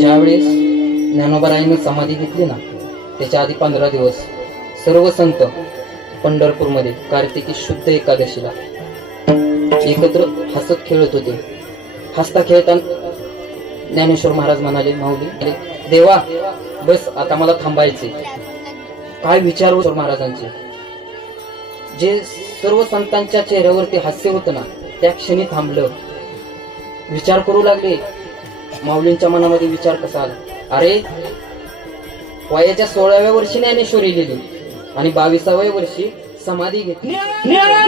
ज्यावेळेस ज्ञानोबारायांनी समाधी घेतली ना, त्याच्या आधी 15 दिवस सर्व संत पंढरपूरमध्ये कार्तिकी शुद्ध एकादशीला एकत्र हसत खेळत होते. हसता खेळता ज्ञानेश्वर महाराज म्हणाले, माऊली देवा बस आता मला थांबायचे. काय विचार होते महाराजांचे. जे सर्व संतांच्या चेहऱ्यावरती हास्य होतं ना, त्या क्षणी थांबलं. विचार करू लागले. माऊलींच्या मनामध्ये विचार कसा आला, अरे वयाच्या 16व्या वर्षी ज्ञानेश्वरी लिहिली आणि 22व्या वर्षी समाधी घेतली. ज्ञानोबा